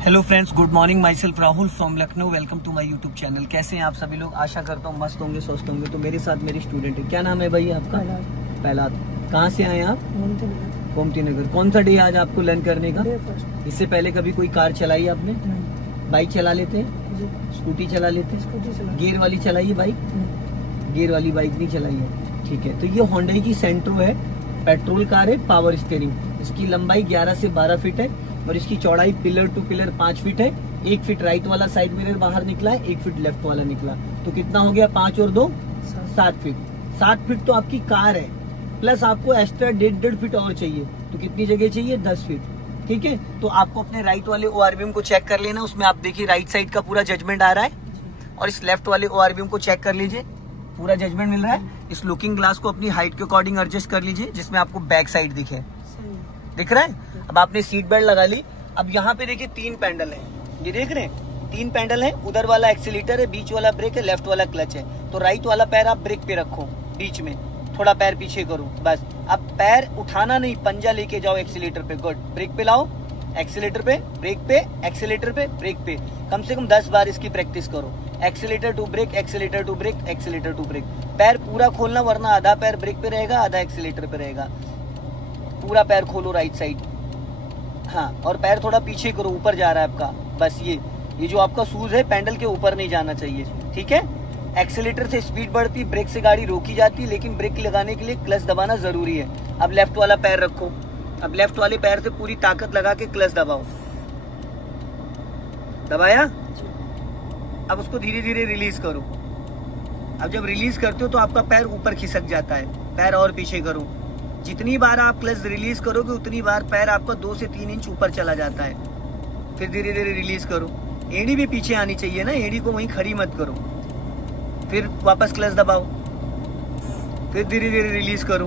Hello friends, good morning. Myself Rahul from Lucknow. Welcome to my YouTube channel. कैसे हैं आप सभी लोग? आशा करता हूँ मस्त होंगे, स्वस्थ होंगे। तो मेरे साथ मेरी स्टूडेंट है। क्या नाम है भाई आपका? पहलाद। कहाँ से आए आप? गोमती नगर। कौन सा डे आज आपको लर्न करने का? इससे पहले कभी कोई कार चलाई आपने? बाइक चला लेते हैं? स्कूटी चला लेते हैं? गियर वाली चलाई है बाइक? गियर वाली बाइक नहीं चलाई है। ठीक है, तो ये होंडा की सेंट्रो है, पेट्रोल कार है, पावर स्टीयरिंग। इसकी लंबाई 11 से 12 फीट है और इसकी चौड़ाई पिलर टू पिलर 5 फीट है। 1 फीट राइट वाला साइड मिरर बाहर निकला है, 1 फीट लेफ्ट वाला निकला। तो कितना हो गया? 5 और 2 7 फीट। 7 फीट तो आपकी कार है, प्लस आपको एक्स्ट्रा 1.5 फीट और चाहिए। तो कितनी जगह चाहिए? 10 फीट। ठीक है, तो आपको अपने राइट वाले ORVM को चेक कर लेना। उसमें आप देखिए राइट साइड का पूरा जजमेंट आ रहा है और इस लेफ्ट वाले ORVM को चेक कर लीजिए, पूरा जजमेंट मिल रहा है। इस लुकिंग ग्लास को अपनी हाइट के अकॉर्डिंग एडजस्ट कर लीजिए, जिसमें आपको बैक साइड दिखे। दिख रहा है? अब आपने सीट बेल्ट लगा ली। अब यहाँ पे देखिए 3 पैडल है, ये देख रहे हैं? 3 पैडल है। उधर वाला एक्सीलेटर है, बीच वाला ब्रेक है, लेफ्ट वाला क्लच है। तो राइट वाला पैर आप ब्रेक पे रखो, बीच में थोड़ा पैर पीछे करो, बस। अब पैर उठाना नहीं, पंजा लेके जाओ एक्सीलेटर पे। गुड। ब्रेक पे लाओ, एक्सीलेटर पे, ब्रेक पे, एक्सीलेटर पे, ब्रेक पे। कम से कम 10 बार इसकी प्रैक्टिस करो। Accelerator to brake, accelerator to brake, accelerator to brake. पैर पूरा खोलना, वरना आधा पैर ब्रेक पे रहेगा, आधा एक्सीलेटर पे रहेगा। पूरा पैर खोलो राइट साइड, हाँ। और पैर थोड़ा पीछे करो, ऊपर जा रहा है आपका, बस। ये जो आपका शूज है पैडल के ऊपर नहीं जाना चाहिए। ठीक है। एक्सीलेटर से स्पीड बढ़ती, ब्रेक से गाड़ी रोकी जाती, लेकिन ब्रेक लगाने के लिए क्लच दबाना जरूरी है। अब लेफ्ट वाला पैर रखो। अब लेफ्ट वाले पैर से पूरी ताकत लगा के क्लच दबाओ। दबाया? अब उसको धीरे धीरे रिलीज करो। अब जब रिलीज करते हो तो आपका पैर ऊपर खिसक जाता है। पैर और पीछे करो। जितनी बार आप क्लच रिलीज करोगे उतनी बार पैर आपका 2 से 3 इंच ऊपर चला जाता है। फिर धीरे धीरे रिलीज करो। एड़ी भी पीछे आनी चाहिए ना, एड़ी को वहीं खड़ी मत करो। फिर वापस क्लच दबाओ, फिर धीरे धीरे रिलीज करो।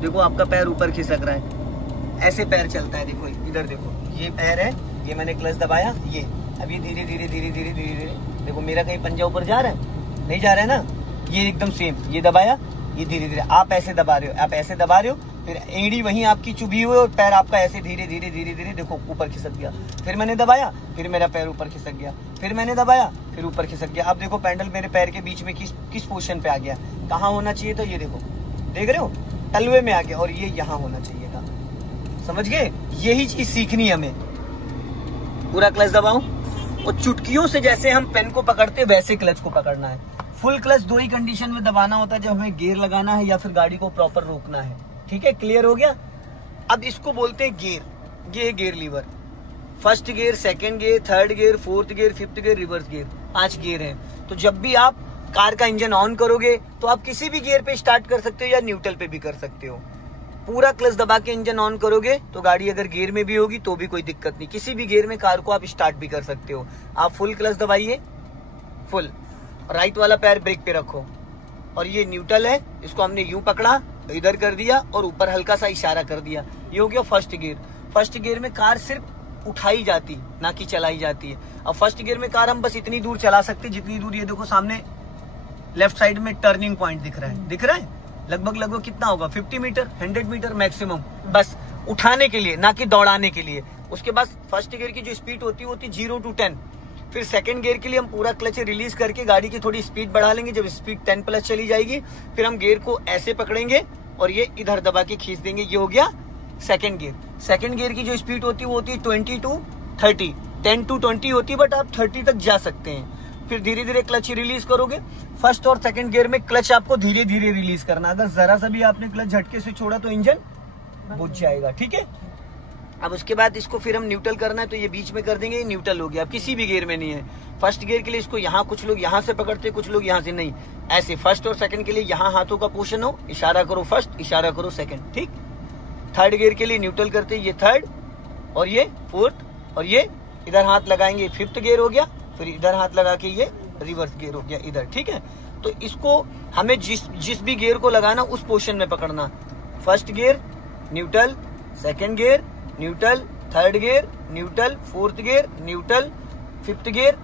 देखो आपका पैर ऊपर खिसक रहा है। ऐसे पैर चलता है। देखो इधर देखो, ये पैर है, ये मैंने क्लच दबाया, ये अब ये धीरे धीरे धीरे धीरे धीरे धीरे। देखो मेरा कहीं पंजा ऊपर जा रहा है? नहीं जा रहा है ना। ये एकदम सेम, ये दबाया, ये धीरे धीरे आप ऐसे दबा रहे हो, आप ऐसे दबा रहे हो, फिर एड़ी वहीं आपकी चुभी हुई और पैर आपका ऐसे धीरे धीरे धीरे धीरे देखो ऊपर खिसक गया। फिर मैंने दबाया, फिर मेरा पैर ऊपर खिसक गया, फिर मैंने दबाया, फिर ऊपर खिसक गया। अब देखो पैडल मेरे पैर के बीच में किस पोजीशन पे आ गया। कहाँ होना चाहिए था? ये देखो, देख रहे हो? तलवे में आ गया, और ये यहाँ होना चाहिए था। समझ गए? यही चीज सीखनी है हमें। पूरा क्लच दबाओ और चुटकियों से जैसे हम पेन को पकड़ते वैसे क्लच को पकड़ना है। फुल क्लच 2 ही कंडीशन में दबाना होता है, जब हमें गियर लगाना है या फिर गाड़ी को प्रॉपर रोकना है। ठीक है, क्लियर हो गया? अब इसको बोलते हैं गियर। ये gear lever, first gear, second gear, third gear, fourth gear, fifth gear, reverse gear. 5 gear हैं। तो जब भी आप कार का इंजन ऑन करोगे तो आप किसी भी गियर पे स्टार्ट कर सकते हो या न्यूट्रल पे भी कर सकते हो। पूरा क्लच दबा के इंजन ऑन करोगे तो गाड़ी अगर गियर में भी होगी तो भी कोई दिक्कत नहीं। किसी भी गियर में कार को आप स्टार्ट भी कर सकते हो। आप फुल क्लच दबाइए, फुल। राइट वाला पैर ब्रेक पे रखो, और ये न्यूट्रल है, इसको हमने यूं पकड़ा, इधर कर दिया और ऊपर हल्का सा इशारा कर दिया। ये हो गया फर्स्ट गियर। फर्स्ट गियर में कार सिर्फ उठाई जाती, ना कि चलाई जाती है। अब फर्स्ट गियर में कार हम बस इतनी दूर चला सकते जितनी दूर ये देखो सामने लेफ्ट साइड में टर्निंग पॉइंट दिख रहा है। दिख रहा है? लगभग कितना होगा? 50 मीटर, 100 मीटर मैक्सिमम, बस उठाने के लिए, ना कि दौड़ाने के लिए। उसके बाद फर्स्ट गियर की जो स्पीड होती है 0 to 10। फिर सेकंड गियर के लिए हम पूरा क्लच रिलीज करके गाड़ी की थोड़ी स्पीड बढ़ा लेंगे। जब स्पीड 10 प्लस चली जाएगी फिर हम गियर को ऐसे पकड़ेंगे और ये इधर दबा के खींच देंगे। ये हो गया सेकंड गियर। सेकंड गियर की जो स्पीड होती है वो होती है 20 to 30। 10 to 20 होती है, बट आप 30 तक जा सकते हैं। फिर धीरे धीरे क्लच रिलीज करोगे। फर्स्ट और सेकंड गियर में क्लच आपको धीरे धीरे रिलीज करना। अगर जरा सा भी आपने क्लच झटके से छोड़ा तो इंजन बुझ जाएगा। ठीक है। अब उसके बाद इसको फिर हम न्यूट्रल करना है, तो ये बीच में कर देंगे, ये न्यूट्रल हो गया। अब किसी भी गियर में नहीं है। फर्स्ट गियर के लिए इसको यहाँ कुछ लोग यहाँ से पकड़ते, कुछ लोग यहाँ से नहीं, ऐसे। फर्स्ट और सेकंड के लिए यहाँ हाथों का पोजीशन हो, इशारा करो फर्स्ट, इशारा करो सेकंड। ठीक। थर्ड गियर के लिए न्यूट्रल करते, ये थर्ड और ये फोर्थ, और ये इधर हाथ लगाएंगे, फिफ्थ गियर हो गया। फिर इधर हाथ लगा के ये रिवर्स गियर हो गया इधर। ठीक है। तो इसको हमें जिस भी गियर को लगाना उस पोजीशन में पकड़ना। First gear neutral, second gear neutral, third gear neutral, fourth gear neutral, fifth gear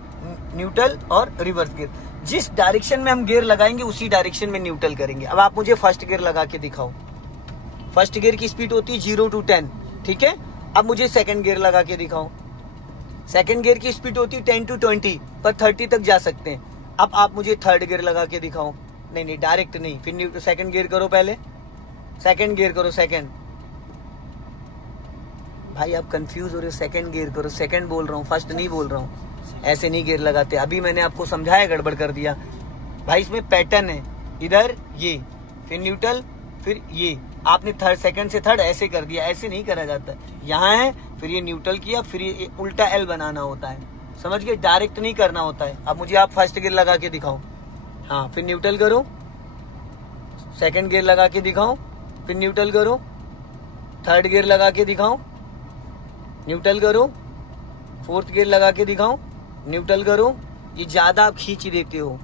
neutral और रिवर्स गियर। जिस डायरेक्शन में हम गियर लगाएंगे उसी डायरेक्शन में न्यूट्रल करेंगे। अब आप मुझे फर्स्ट गियर लगा के दिखाओ। फर्स्ट गियर की स्पीड होती है 0 to 10। ठीक है। अब मुझे सेकंड गियर लगा के दिखाओ। सेकंड गियर की स्पीड होती है 10 to 20, पर 30 तक जा सकते हैं। अब आप मुझे थर्ड गियर लगा के दिखाओ। नहीं डायरेक्ट नहीं, फिर सेकंड गियर करो, पहले सेकंड गियर करो। सेकंड भाई आप कंफ्यूज हो रहे हो, सेकंड गियर करो। सेकंड बोल रहा हूँ, फर्स्ट नहीं बोल रहा हूँ। ऐसे नहीं गियर लगाते, अभी मैंने आपको समझाया, गड़बड़ कर दिया भाई। इसमें पैटर्न है, इधर ये, फिर न्यूट्रल, फिर ये। आपने थर्ड, सेकंड से थर्ड ऐसे कर दिया, ऐसे नहीं करा जाता। यहाँ है, फिर ये न्यूट्रल किया, फिर ये उल्टा एल बनाना होता है, समझ गए? डायरेक्ट नहीं करना होता है। अब मुझे आप फर्स्ट गियर लगा के दिखाओ। हाँ, फिर न्यूट्रल करो, सेकंड गियर लगा के दिखाओ, फिर न्यूट्रल करो, थर्ड गियर लगा के दिखाओ, न्यूट्रल करो, फोर्थ गियर लगा के दिखाओ, न्यूट्रल करो। ये ज्यादा आप खींच देते हो,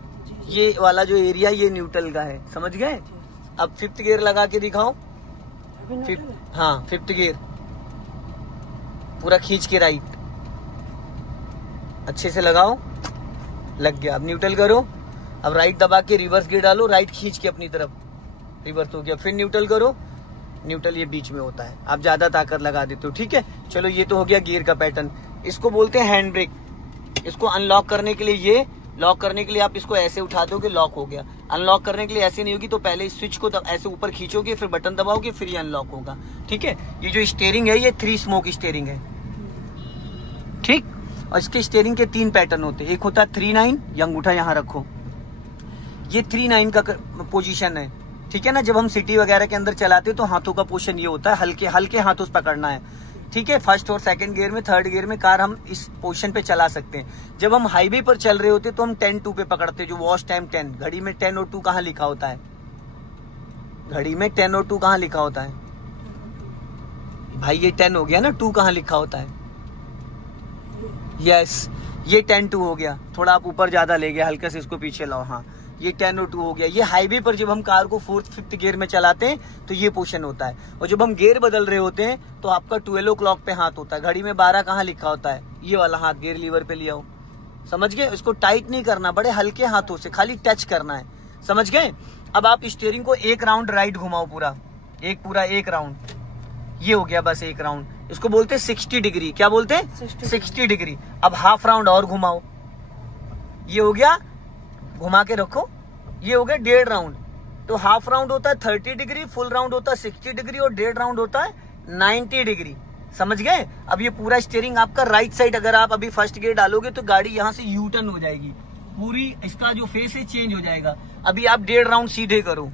ये वाला जो एरिया ये न्यूट्रल का है, समझ गए? अब फिफ्थ गियर लगा के दिखाओ। हाँ, फिफ्थ गियर पूरा खींच के राइट, अच्छे से लगाओ, लग गया। अब न्यूट्रल करो, अब राइट दबा के रिवर्स गियर डालो, राइट खींच के अपनी तरफ, रिवर्स हो गया। फिर न्यूट्रल करो, न्यूट्रल ये बीच में होता है, आप ज्यादा ताकत लगा देते हो, ठीक है? चलो, ये तो हो गया गियर का पैटर्न। इसको बोलते हैं हैंड ब्रेक। इसको अनलॉक करने के लिए, ये लॉक करने के लिए आप इसको ऐसे उठा दोगे, लॉक हो गया। अनलॉक करने के लिए ऐसे नहीं होगी, तो पहले इस स्विच को ऐसे ऊपर खींचोगे, फिर बटन दबाओगे, फिर ये अनलॉक होगा, ठीक है? ये जो स्टीयरिंग है, ये 3 स्मोक स्टीयरिंग है, ठीक? और इसके स्टीयरिंग के 3 पैटर्न होते हैं। एक होता है 3-9, ये अंगूठा यहाँ रखो, ये 3-9 का पोजीशन है, ठीक है ना? जब हम सिटी वगैरह के अंदर चलाते हैं तो हाथों का पोजीशन ये होता है, हल्के हल्के हाथों से पकड़ना है, ठीक है? फर्स्ट और सेकंड गियर में, थर्ड गियर में कार हम इस पोजीशन पे चला सकते हैं। जब हम हाईवे पर चल रहे होते तो हम 10-2 पे पकड़ते हैं, जो वॉच टाइम 10। घड़ी में 10 और 2 कहाँ लिखा होता है? घड़ी में 10 और 2 कहाँ लिखा होता है भाई? ये 10 हो गया ना, 2 कहाँ लिखा होता है? यस, ये 10-2 हो गया। थोड़ा आप ऊपर ज्यादा ले गया, हल्का से इसको पीछे लाओ। हाँ, ये 10 और 2 हो गया। ये हाईवे पर जब हम कार को 4th 5th गियर में चलाते हैं तो ये पोजीशन होता है। और जब हम गियर बदल रहे होते हैं तो आपका 12 o'clock पे हाथ होता है। घड़ी में 12 कहाँ लिखा होता है? ये वाला हाथ गियर लीवर पे लिया हो, समझ गए? इसको टाइट नहीं करना, बड़े हल्के हाथों से खाली टच करना है, समझ गए? अब आप स्टीयरिंग को एक राउंड राइट घुमाओ, पूरा एक राउंड, ये हो गया बस एक राउंड। इसको बोलते हैं 60 डिग्री। क्या बोलते हैं? 60 डिग्री। अब हाफ राउंड और घुमाओ, ये हो गया, घुमा के रखो, ये हो गया 1.5 राउंड। तो हाफ राउंड होता है 30 डिग्री, फुल राउंड होता है 60 डिग्री और 1.5 राउंड होता है 90 डिग्री, समझ गए? अब ये पूरा स्टीयरिंग आपका राइट साइड, अगर आप अभी फर्स्ट गियर डालोगे तो गाड़ी यहाँ से यू टर्न हो जाएगी, पूरी इसका जो फेस है चेंज हो जाएगा। अभी आप 1.5 राउंड सीधे करो,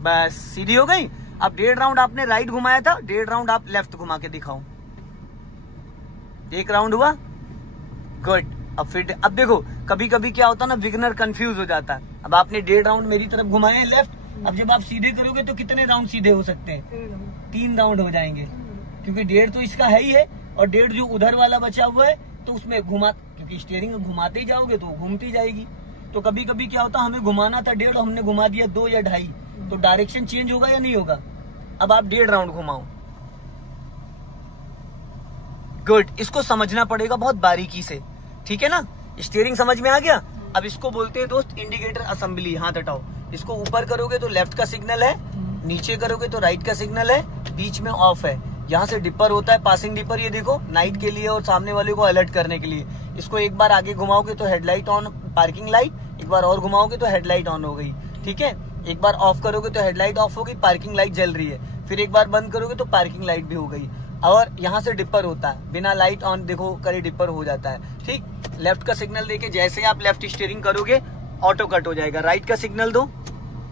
बस सीधी हो गई। अब 1.5 राउंड आपने राइट घुमाया था, 1.5 राउंड आप लेफ्ट घुमा के दिखाओ। 1 राउंड हुआ, गुड। अब देखो, कभी कभी क्या होता है ना, बिगिनर कंफ्यूज हो जाता है। अब आपने 1.5 राउंड मेरी तरफ घुमाए हैं लेफ्ट, अब जब आप सीधे करोगे तो कितने राउंड सीधे हो सकते हैं? 3 राउंड हो जाएंगे, क्योंकि 1.5 तो इसका है ही है, और 1.5 जो उधर वाला बचा हुआ है तो उसमें क्योंकि स्टीयरिंग घुमाते ही जाओगे तो घूमती जाएगी। तो कभी कभी क्या होता है, हमें घुमाना था 1.5, हमने घुमा दिया 2 या 2.5, तो डायरेक्शन चेंज होगा या नहीं होगा? अब आप 1.5 राउंड घुमाओ, गुड। इसको समझना पड़ेगा बहुत बारीकी से, ठीक है ना? स्टीयरिंग समझ में आ गया? अब इसको बोलते हैं दोस्त इंडिकेटर असेंबली। हाथ हटाओ, इसको ऊपर करोगे तो लेफ्ट का सिग्नल है, नीचे करोगे तो राइट का सिग्नल है, बीच में ऑफ है। यहाँ से डिपर होता है, पासिंग डिपर, ये देखो, नाइट के लिए और सामने वाले को अलर्ट करने के लिए। इसको एक बार आगे घुमाओगे तो हेडलाइट ऑन, पार्किंग लाइट, एक बार और घुमाओगे तो हेडलाइट ऑन हो गई, ठीक है? एक बार ऑफ करोगे तो हेडलाइट ऑफ हो गई, पार्किंग लाइट जल रही है, फिर एक बार बंद करोगे तो पार्किंग लाइट भी हो गई। और यहाँ से डिपर होता है, बिना लाइट ऑन देखो करे डिपर हो जाता है, ठीक? लेफ्ट का सिग्नल देके जैसे आप लेफ्ट स्टीयरिंग करोगे ऑटो कट हो जाएगा। राइट का सिग्नल दो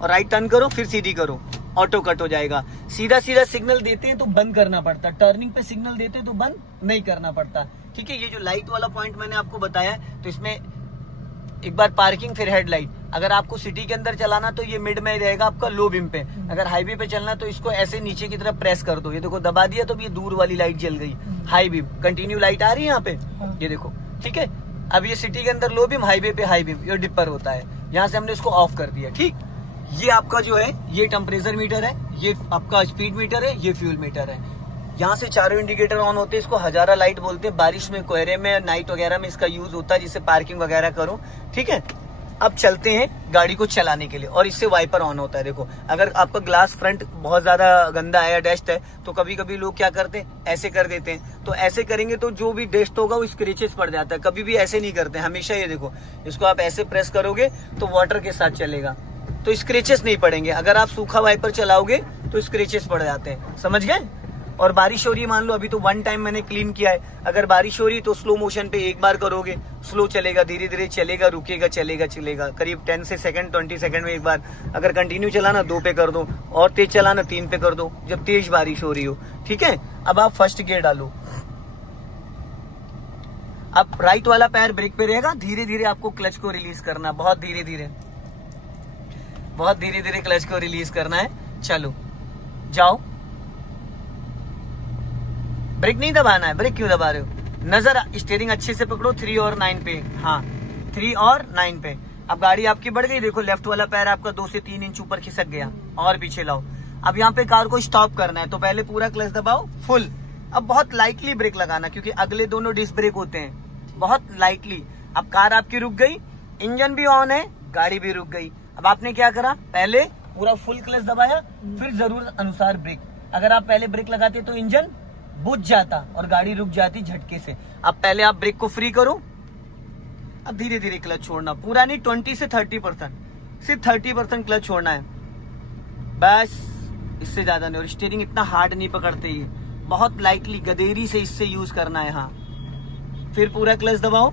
और राइट टर्न करो, फिर सीधी करो, ऑटो कट हो जाएगा। सीधा सीधा सिग्नल देते हैं तो बंद करना पड़ता, टर्निंग पे सिग्नल देते हैं तो बंद नहीं करना पड़ता, ठीक है? ये जो लाइट वाला पॉइंट मैंने आपको बताया, तो इसमें एक बार पार्किंग, फिर हेडलाइट। अगर आपको सिटी के अंदर चलाना तो ये मिड में रहेगा आपका, लो बीम पे। अगर हाईवे पे चलना तो इसको ऐसे नीचे की तरफ प्रेस कर दो, ये देखो दबा दिया तो ये दूर वाली लाइट जल गई, हाई बीम। कंटिन्यू लाइट आ रही है यहाँ पे, ये देखो, ठीक है? अब ये सिटी के अंदर लो बीम, हाईवे पे हाई बीम, ये डिपर होता है। यहाँ से हमने इसको ऑफ कर दिया, ठीक? ये आपका जो है ये टेम्परेचर मीटर है, ये आपका स्पीड मीटर है, ये फ्यूल मीटर है। यहाँ से चारों इंडिकेटर ऑन होते हैं, इसको हजारा लाइट बोलते हैं। बारिश में, कोहरे में, नाइट वगैरह में इसका यूज होता है, जिससे पार्किंग वगैरह करो, ठीक है? अब चलते हैं गाड़ी को चलाने के लिए, और इससे वाइपर ऑन होता है। देखो अगर आपका ग्लास फ्रंट बहुत ज्यादा गंदा है या डस्ट है तो कभी कभी लोग क्या करते हैं, ऐसे कर देते हैं। तो ऐसे करेंगे तो जो भी डस्ट होगा वो स्क्रैचेस पड़ जाता है। कभी भी ऐसे नहीं करते, हमेशा ये देखो, इसको आप ऐसे प्रेस करोगे तो वाटर के साथ चलेगा तो स्क्रैचेस नहीं पड़ेंगे। अगर आप सूखा वाइपर चलाओगे तो स्क्रैचेस पड़ जाते हैं, समझ गए। और बारिश हो रही है, मान लो अभी तो 1 टाइम मैंने क्लीन किया है, अगर बारिश हो रही है तो स्लो मोशन पे एक बार करोगे, स्लो चलेगा, धीरे धीरे चलेगा, रुकेगा, चलेगा चलेगा, करीब 10 से सेकंड 20 सेकंड में एक बार। अगर कंटिन्यू चलाना 2 पे कर दो, और तेज चलाना 3 पे कर दो जब तेज बारिश हो रही हो, ठीक है। अब आप फर्स्ट गियर डालो, अब राइट वाला पैर ब्रेक पे रहेगा, धीरे धीरे आपको क्लच को रिलीज करना, बहुत धीरे धीरे, बहुत धीरे धीरे क्लच को रिलीज करना है। चलो जाओ, ब्रेक नहीं दबाना है। ब्रेक क्यों दबा रहे हो, नजर स्टीयरिंग अच्छे से पकड़ो, 3 और 9 पे, हाँ 3 और 9 पे। अब गाड़ी आपकी बढ़ गई, देखो लेफ्ट वाला पैर आपका 2 से 3 इंच ऊपर खिसक गया, और पीछे लाओ। अब यहाँ पे कार को स्टॉप करना है तो पहले पूरा क्लच दबाओ फुल। अब बहुत लाइटली ब्रेक लगाना क्योंकि अगले दोनों डिस्क ब्रेक होते हैं, बहुत लाइटली। अब कार आपकी रुक गई, इंजन भी ऑन है, गाड़ी भी रुक गई। अब आपने क्या करा, पहले पूरा फुल क्लच दबाया, फिर जरूरत अनुसार ब्रेक। अगर आप पहले ब्रेक लगाते तो इंजन बुझ जाता और गाड़ी रुक जाती झटके से। अब पहले आप ब्रेक को फ्री करो, अब धीरे धीरे क्लच छोड़ना, पूरा नहीं, 20 से 30%, सिर्फ 30% क्लच छोड़ना है बस, इससे ज्यादा नहीं। और स्टीयरिंग इतना हार्ड नहीं पकड़ते, ये बहुत लाइटली गदेरी से इससे यूज करना है। हाँ, फिर पूरा क्लच दबाओ।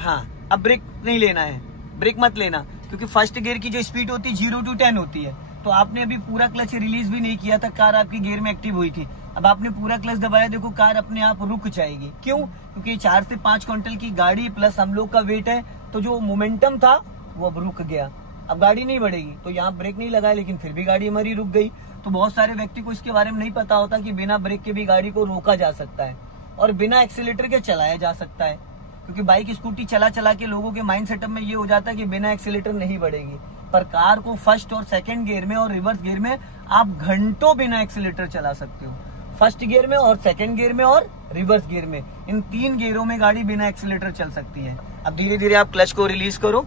हाँ, अब ब्रेक नहीं लेना है, ब्रेक मत लेना क्योंकि फर्स्ट गियर की जो स्पीड होती है 0 to 10 होती है। तो आपने अभी पूरा क्लच रिलीज भी नहीं किया था, कार आपकी गियर में एक्टिव हुई थी। अब आपने पूरा क्लच दबाया, देखो कार अपने आप रुक जाएगी। क्यों, क्योंकि 4 से 5 क्विंटल की गाड़ी प्लस हम लोग का वेट है, तो जो मोमेंटम था वो अब रुक गया, अब गाड़ी नहीं बढ़ेगी। तो यहाँ ब्रेक नहीं लगाया लेकिन फिर भी गाड़ी हमारी रुक गई। तो बहुत सारे व्यक्ति को इसके बारे में नहीं पता होता कि बिना ब्रेक के भी गाड़ी को रोका जा सकता है और बिना एक्सीलेटर के चलाया जा सकता है। क्योंकि बाइक स्कूटी चला चला के लोगों के माइंड सेटअप में ये हो जाता है कि बिना एक्सीलेटर नहीं बढ़ेगी, पर कार को फर्स्ट और सेकंड गियर में और रिवर्स गियर में आप घंटों बिना एक्सीलेटर चला सकते हो। फर्स्ट गियर में और सेकंड गियर में और रिवर्स गियर में, इन 3 गियरों में गाड़ी बिना एक्सीलेटर चल सकती है। अब धीरे धीरे आप क्लच को रिलीज करो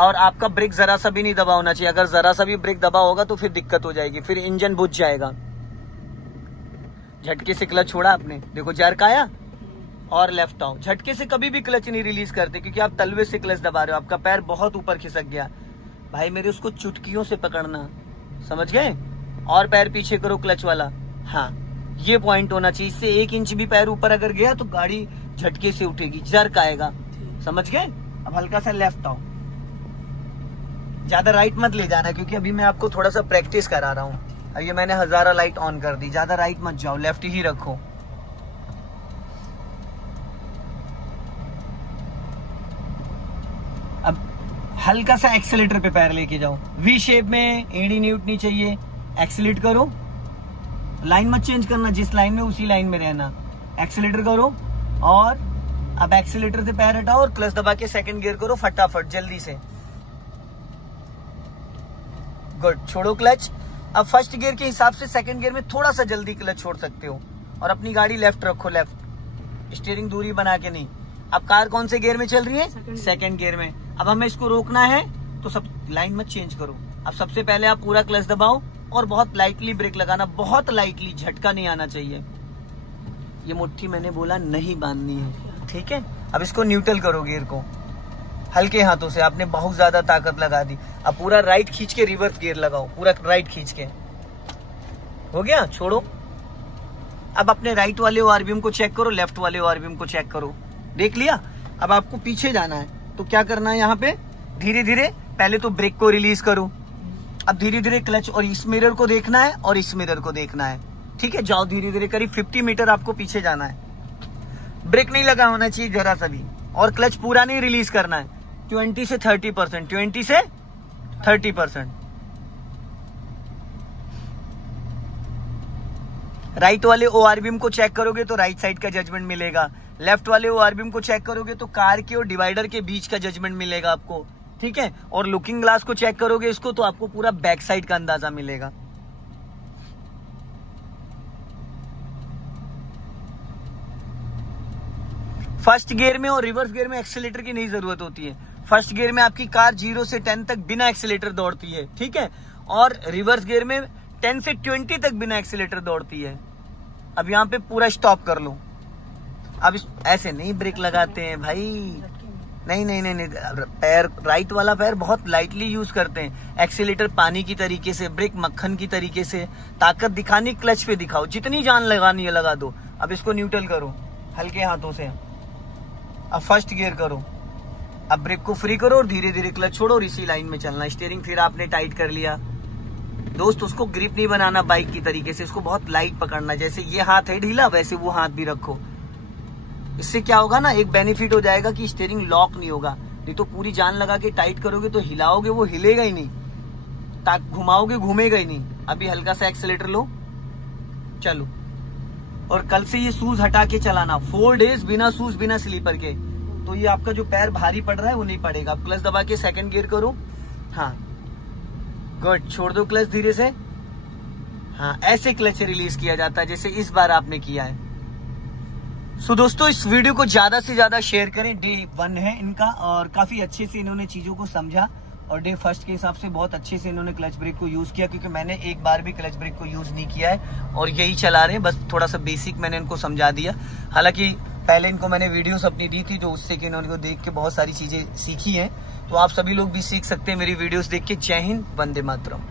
और आपका ब्रेक जरा सा भी नहीं दबा होना चाहिए। अगर जरा सा भी ब्रेक दबा होगा तो फिर दिक्कत हो जाएगी, फिर इंजन बुझ जाएगा। झटके से क्लच छोड़ा आपने, देखो जर्क आया और लेफ्ट आओ। झटके से कभी भी क्लच नहीं रिलीज करते क्योंकि आप तलवे से क्लच दबा रहे हो, आपका पैर बहुत ऊपर खिसक गया। भाई मेरे उसको चुटकियों से पकड़ना, समझ गए। और पैर पीछे करो क्लच वाला, हाँ ये पॉइंट होना चाहिए। इससे 1 इंच भी पैर ऊपर अगर गया तो गाड़ी झटके से उठेगी, जर्क आएगा, समझ गए। अब हल्का सा लेफ्ट आओ, ज्यादा राइट मत ले जाना क्योंकि अभी मैं आपको थोड़ा सा प्रैक्टिस करा रहा हूँ। अब ये मैंने 1000 लाइट ऑन कर दी, ज्यादा राइट मत जाओ, लेफ्ट ही रखो। अब हल्का सा एक्सीलेटर पे पैर लेके जाओ, वी शेप में, एड़ी नहीं उठनी चाहिए। एक्सीलेट करो, लाइन मत चेंज करना, जिस लाइन में उसी लाइन में रहना। एक्सीलेटर करो और अब एक्सीलेटर से पैर हटाओ और क्लच दबा के सेकंड गियर करो फटाफट जल्दी से। गुड, छोड़ो क्लच। अब फर्स्ट गियर के हिसाब से सेकंड गियर में थोड़ा सा जल्दी क्लच छोड़ सकते हो और अपनी गाड़ी लेफ्ट रखो, लेफ्ट, स्टीयरिंग दूरी बना के नहीं। अब कार कौन से गियर में चल रही है, सेकंड गियर में। अब हमें इसको रोकना है तो सब लाइन मत चेंज करो। अब सबसे पहले आप पूरा क्लच दबाओ और बहुत लाइटली ब्रेक लगाना, बहुत लाइटली, झटका नहीं आना चाहिए। ये मुट्ठी मैंने बोला नहीं बांधनी है, ठीक है। अब इसको न्यूट्रल करो गियर को हल्के हाथों से, आपने बहुत ज्यादा ताकत लगा दी। अब पूरा राइट खींच के रिवर्स गियर लगाओ, पूरा राइट खींच के, हो गया, छोड़ो। अब अपने राइट वाले ओआरबीएम को चेक करो, लेफ्ट वाले ओआरबीएम को चेक करो, देख लिया। अब आपको पीछे जाना है तो क्या करना है, यहाँ पे धीरे धीरे पहले तो ब्रेक को रिलीज करो। अब धीरे धीरे क्लच और इस मिरर को देखना है और इस मिरर को देखना है, ठीक है। जाओ धीरे धीरे, करीब 50 मीटर आपको पीछे जाना है। ब्रेक नहीं लगा होना चाहिए जरा सा भी, और क्लच पूरा नहीं रिलीज करना है। 20 से 30%, 20 से 30%। राइट वाले ओआरबीएम को चेक करोगे तो राइट साइड का जजमेंट मिलेगा, लेफ्ट वाले ओआरबीएम को चेक करोगे तो कार के और डिवाइडर के बीच का जजमेंट मिलेगा आपको, ठीक है। और लुकिंग ग्लास को चेक करोगे इसको तो आपको पूरा बैक साइड का अंदाजा मिलेगा। फर्स्ट गियर में और रिवर्स गियर में एक्सीलेटर की नहीं जरूरत होती है। फर्स्ट गियर में आपकी कार 0 से 10 तक बिना एक्सीलेटर दौड़ती है, ठीक है। और रिवर्स गियर में 10 से 20 तक बिना एक्सीलेटर दौड़ती है। अब यहाँ पे पूरा स्टॉप कर लो। अब ऐसे नहीं ब्रेक लगाते हैं भाई, नहीं, पैर राइट वाला पैर बहुत लाइटली यूज करते हैं। एक्सीलेटर पानी की तरीके से, ब्रेक मक्खन की तरीके से। ताकत दिखानी क्लच पे दिखाओ, जितनी जान लगानी है लगा दो। अब इसको न्यूट्रल करो हल्के हाथों से। अब फर्स्ट गियर करो, अब ब्रेक को फ्री करो और धीरे धीरे क्लच छोड़ो और इसी लाइन में चलना। स्टीयरिंग फिर आपने टाइट कर लिया। दोस्त उसको ग्रिप नहीं बनाना बाइक की तरीके से, इसको बहुत लाइट पकड़ना। जैसे ये हाथ है ढीला, वैसे वो हाथ भी रखो। इससे क्या होगा ना, एक बेनिफिट हो जाएगा कि स्टीयरिंग लॉक नहीं होगा। नहीं तो पूरी जान लगा के टाइट करोगे तो हिलाओगे, वो हिलेगा ही नहीं, घुमाओगे घूमेगा ही नहीं। अभी हल्का सा एक्सीलेटर लो, चलो। और कल से ये शूज हटा के चलाना, 4 डेज बिना शूज बिना स्लीपर के। तो ये आपका जो पैर भारी पड़ रहा है वो नहीं पड़ेगा। अब क्लच दबा के सेकंड गियर करो। हाँ गुड, छोड़ दो क्लच धीरे से। हाँ, ऐसे क्लच रिलीज किया जाता है जैसे इस बार आपने किया है। सो दोस्तों, इस वीडियो को ज्यादा से ज्यादा शेयर करें। डे 1 है इनका और काफी अच्छे से इन्होंने चीजों को समझा और डे फर्स्ट के हिसाब से बहुत अच्छे से इन्होंने क्लच ब्रेक को यूज किया, क्योंकि मैंने एक बार भी क्लच ब्रेक को यूज नहीं किया है और यही चला रहे हैं। बस थोड़ा सा बेसिक मैंने इनको समझा दिया। हालांकि पहले इनको मैंने वीडियोस अपनी दी थी जो उससे कि इन्होंने देख के बहुत सारी चीजें सीखी हैं। तो आप सभी लोग भी सीख सकते हैं मेरी वीडियोस देख के। जय हिंद, वंदे मातरम।